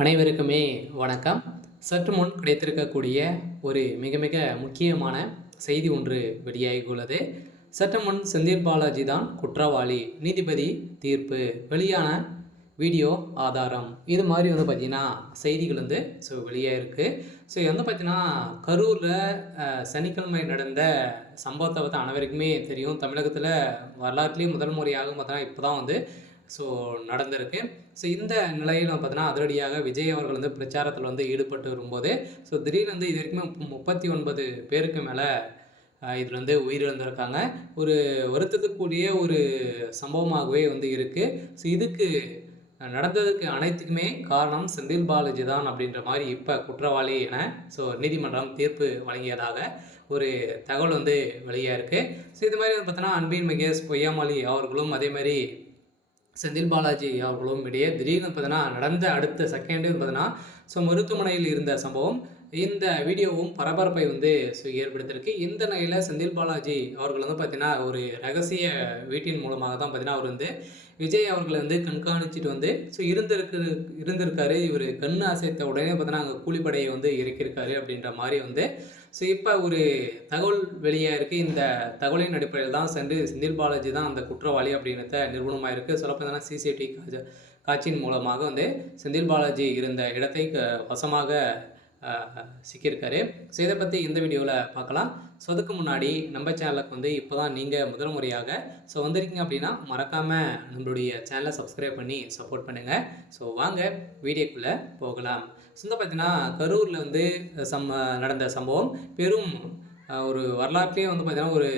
அனைவருக்குமே வணக்கம். சற்று முன் கிடைத்திருக்கக்கூடிய ஒரு மிக மிக முக்கியமான செய்தி ஒன்று வெளியாகியுள்ளது. சற்று முன் செந்தில் பாலாஜி தான் குற்றவாளி, நீதிபதி தீர்ப்பு, வெளியான வீடியோ ஆதாரம், இது மாதிரி பார்த்தீங்கன்னா செய்திகள் வெளியாயிருக்கு. பார்த்தீங்கன்னா கரூரில் சனிக்கிழமை நடந்த சம்பவத்தை அனைவருக்குமே தெரியும். தமிழகத்தில் வரலாற்றிலேயே முதல் முறையாக பார்த்தீங்கன்னா இப்போ தான் ஸோ நடந்திருக்கு. இந்த நிலையில் பார்த்தீங்கன்னா அதிரடியாக விஜய் அவர்கள் பிரச்சாரத்தில் ஈடுபட்டு வரும்போது திடீர்னு இது வரைக்கும் 39 பேருக்கு மேலே இதில் உயிரிழந்திருக்காங்க. ஒரு வருத்தத்துக்குரிய ஒரு சம்பவமாகவே இருக்குது. இதுக்கு நடந்ததுக்கு அனைத்துக்குமே காரணம் செந்தில் பாலாஜி தான் அப்படின்ற மாதிரி இப்போ குற்றவாளி என நீதிமன்றம் தீர்ப்பு வழங்கியதாக ஒரு தகவல் வெளியாக இருக்குது. இது மாதிரி பார்த்தோன்னா அன்பின் மகேஷ் பொய்யாமொழி அவர்களும் அதே மாதிரி செந்தில் பாலாஜி அவர்களும் இடையே திடீர்னு பார்த்தீங்கன்னா நடந்த அடுத்த செகண்டே பார்த்தீங்கன்னா மருத்துவமனையில் இருந்த சம்பவம். இந்த வீடியோவும் பரபரப்பை ஏற்படுத்தியிருக்கு. இந்த நிலையில் செந்தில் பாலாஜி அவர்கள் பார்த்தீங்கன்னா ஒரு ரகசிய வீட்டின் மூலமாக தான் பார்த்தீங்கன்னா அவர் விஜய் அவர்களை கண்காணிச்சுட்டு இருந்திருக்காரு. இவர் கண் அசைத்த உடனே பார்த்தீங்கன்னா அங்கே கூலிப்படையை இறக்கியிருக்காரு அப்படின்ற மாதிரி இப்போ ஒரு தகவல் வெளியாக இருக்குது. இந்த தகவலின் அடிப்படையில் தான் செந்தில் பாலாஜி தான் அந்த குற்றவாளி அப்படின்றத நிறுவனமாக இருக்குது. சொல்லப்போனால் சிசிடிவி காட்சியின் மூலமாக செந்தில் பாலாஜி இருந்த இடத்தை வசமாக சிக்கியிருக்காரு. இதை பற்றி இந்த வீடியோவில் பார்க்கலாம். அதுக்கு முன்னாடி நம்ம சேனலுக்கு இப்போ தான் நீங்கள் முதல் முறையாக வந்திருக்கீங்க அப்படின்னா மறக்காமல் நம்மளுடைய சேனலை சப்ஸ்கிரைப் பண்ணி சப்போர்ட் பண்ணுங்கள். வாங்க வீடியோக்குள்ளே போகலாம். பார்த்தீங்கன்னா கரூரில் நடந்த சம்பவம் பெரும் ஒரு வரலாற்றையே பார்த்தீங்கன்னா ஒரு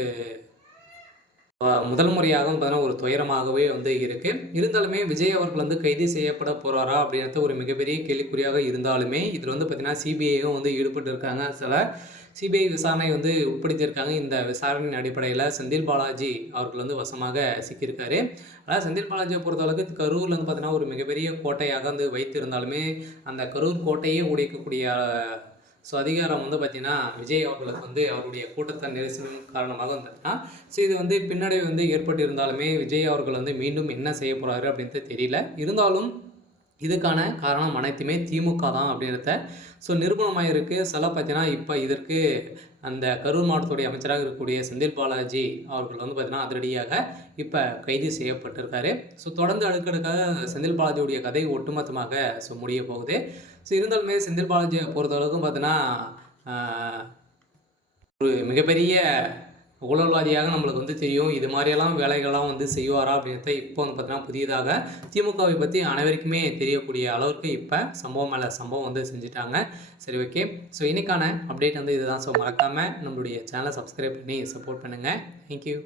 முதல் முறையாக பார்த்தீங்கன்னா ஒரு துயரமாகவே இருக்குது. இருந்தாலுமே விஜய் அவர்கள் கைது செய்யப்பட போகிறாரா அப்படின்றது ஒரு மிகப்பெரிய கேள்விக்குறியாக இருந்தாலுமே இதில் பார்த்தீங்கன்னா சிபிஐயும் ஈடுபட்டு இருக்காங்க. சில சிபிஐ விசாரணை உட்படுத்தியிருக்காங்க. இந்த விசாரணையின் அடிப்படையில் செந்தில் பாலாஜி அவர்கள் வசமாக சிக்கியிருக்காரு. அதாவது செந்தில் பாலாஜியை பொறுத்தளவுக்கு கரூரில் பார்த்தீங்கன்னா ஒரு மிகப்பெரிய கோட்டையாக வைத்திருந்தாலுமே அந்த கரூர் கோட்டையே உடைக்கக்கூடிய அதிகாரம் பார்த்திங்கன்னா விஜய் அவர்களுக்கு அவருடைய கூட்டத்தை நெரிசலும் காரணமாக வந்துட்டுனா இது பின்னடைவு ஏற்பட்டிருந்தாலுமே விஜய் அவர்கள் மீண்டும் என்ன செய்ய போகிறாரு அப்படின்றது தெரியல. இருந்தாலும் இதுக்கான காரணம் அனைத்துமே திமுக தான் அப்படின்றத நிரூபணமாக இருக்குது. சில பார்த்தீங்கன்னா இப்போ இதற்கு அந்த கரூர் மாவட்டத்துடைய அமைச்சராக இருக்கக்கூடிய செந்தில் பாலாஜி அவர்கள் பார்த்தீங்கன்னா அதிரடியாக இப்போ கைது செய்யப்பட்டிருக்காரு. தொடர்ந்து அடுக்கடுக்காக செந்தில் பாலாஜியுடைய கதை ஒட்டுமொத்தமாக முடிய போகுது. இருந்தாலுமே செந்தில் பாலாஜியை பொறுத்தளவுக்கும் பார்த்தீங்கன்னா ஒரு மிகப்பெரிய ஊழல்வாதியாக நம்மளுக்கு தெரியும். இது மாதிரியெல்லாம் வேலைகள்லாம் செய்வாரா அப்படின்றத இப்போ பார்த்தீங்கன்னா புதியதாக திமுகவை பற்றி அனைவருக்குமே தெரியக்கூடிய அளவுக்கு இப்போ சம்பவம் மேலே சம்பவம் செஞ்சுட்டாங்க. சரி, ஓகே. இன்றைக்கான அப்டேட் இதுதான். மறக்காமல் நம்மளுடைய சேனலை சப்ஸ்கிரைப் பண்ணி சப்போர்ட் பண்ணுங்கள். தேங்க்யூ.